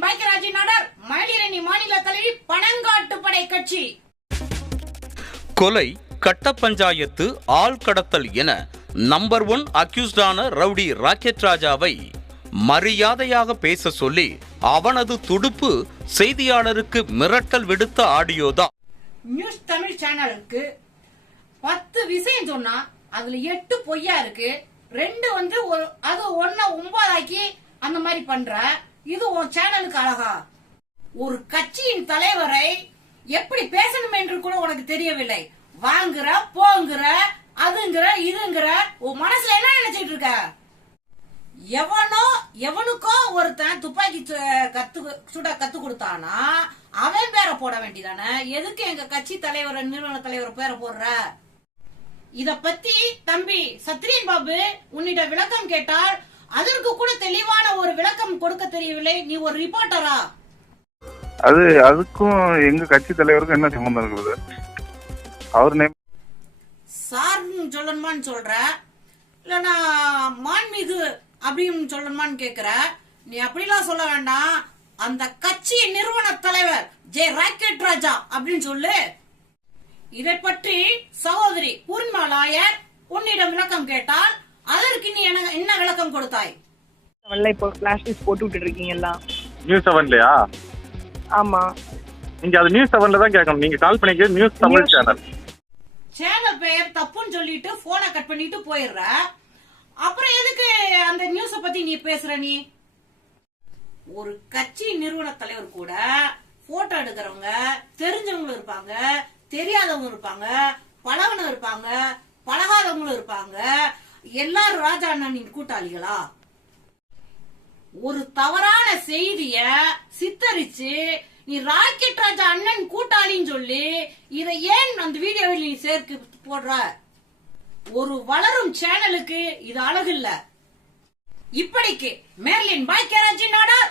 Merlin பாக்கியராஜின் Nadar மயிலிரணி மாநில தலைவி பனங்காட்டு படை கட்சி. கொலை கட்ட பஞ்சாயத்து ஆள் கடத்தல் என நம்பர் ஒன் அக்யூஸ்டான ரவுடி ராக்கெட் ராஜாவை மரியாதையாக பேச சொல்லி அவனது துடுப்பு செய்தியாளருக்கு மிரட்டல் விடுத்த ஆடியோதான். நியூஸ் தமிழ் சேனலுக்கு பத்து விஷயம் சொன்னா அதுல எட்டு பொய்யா இருக்கு. ரெண்டு வந்து அது ஒன்ன ஒன்பதாக்கி அந்த மாதிரி பண்ற. இது உன் சேனலுக்கு அழகா? ஒரு கட்சியின் தலைவரை எப்படி பேசணும் என்று கூட உனக்கு தெரியவில்லை. வாங்குற போங்குற அதுங்கிற இதுங்கிற உன் மனசுல என்ன நினைச்சிட்டு இருக்க? எவனோ எவனுக்கோ ஒருத்தன் துப்பாக்கி சு- கத்து சுட கத்து கொடுத்தானா அவன் பேரை போட வேண்டியதானே எதுக்கு எங்க கட்சி தலைவர் நிறுவன தலைவர் பேரை போடுற? இத பத்தி தம்பி சத்ரியன் பாபு உன்னிட்ட விளக்கம் கேட்டால் அதற்கு கூட தெளிவான ஒரு விளக்கம் கொடுக்க தெரியவில்லை. நீ ஒரு ரிப்போர்ட்டரா அது அதுக்கும் எங்க கட்சி தலைவருக்கும் என்ன சம்பந்தம் இருக்குது? அவர் நேம் சார்னு சொல்லணுமான்னு சொல்ற. இல்லனா மான்மிகு அப்படின்னு சொல்லணுமான்னு கேக்குற. நீ அப்படிலாம் சொல்ல வேண்டாம். அந்த கட்சி நிறுவன தலைவர் ஜே ராக்கெட் ராஜா அப்படின்னு சொல்லு. இதை பற்றி சகோதரி பூர்ணிமா லாயர் உன்னிடம் விளக்கம் கேட்டால் அதற்கு நீ என்ன- என்ன விளக்கம் கொடுத்தாய்? செவன்ல இப்போ ஃபிளாஷ் நியூஸ் போட்டு விட்டுட்டு இருக்கீங்களா நியூஸ் செவன்லயா ஆமா. நீங்க அது நியூஸ் செவன்ல தான் கேட்கணும். நீங்க கால் பண்ணிக்க நியூஸ் தமிழ் சேனல் சேனல் பெயர் தப்புன்னு சொல்லிட்டு போனை கட் பண்ணிட்டு போயிடுற. அப்புறம் எதுக்கு அந்த நியூஸ பத்தி நீ பேசுற நீ? ஒரு கட்சி நிறுவன தலைவர் கூட போட்டோ எடுக்கிறவங்க தெரிஞ்சவங்களும் இருப்பாங்க தெரியாதவங்க இருப்பாங்க பழகுனவங்க இருப்பாங்க பழகாதவங்களும் இருப்பாங்க. எல்லாரும் ராஜா அண்ணனின் கூட்டாளிகளா? ஒரு தவறான செய்திய சித்தரிச்சு நீ ராக்கெட் ராஜா அண்ணன் கூட்டாளின்னு சொல்லி இதை ஏன் அந்த வீடியோவில் நீ சேர்க்கு போடுற? ஒரு வளரும் சேனலுக்கு இது அழகு இல்ல. இப்படிக்கு மேர்லின் பாக்கியராஜின் நாடார்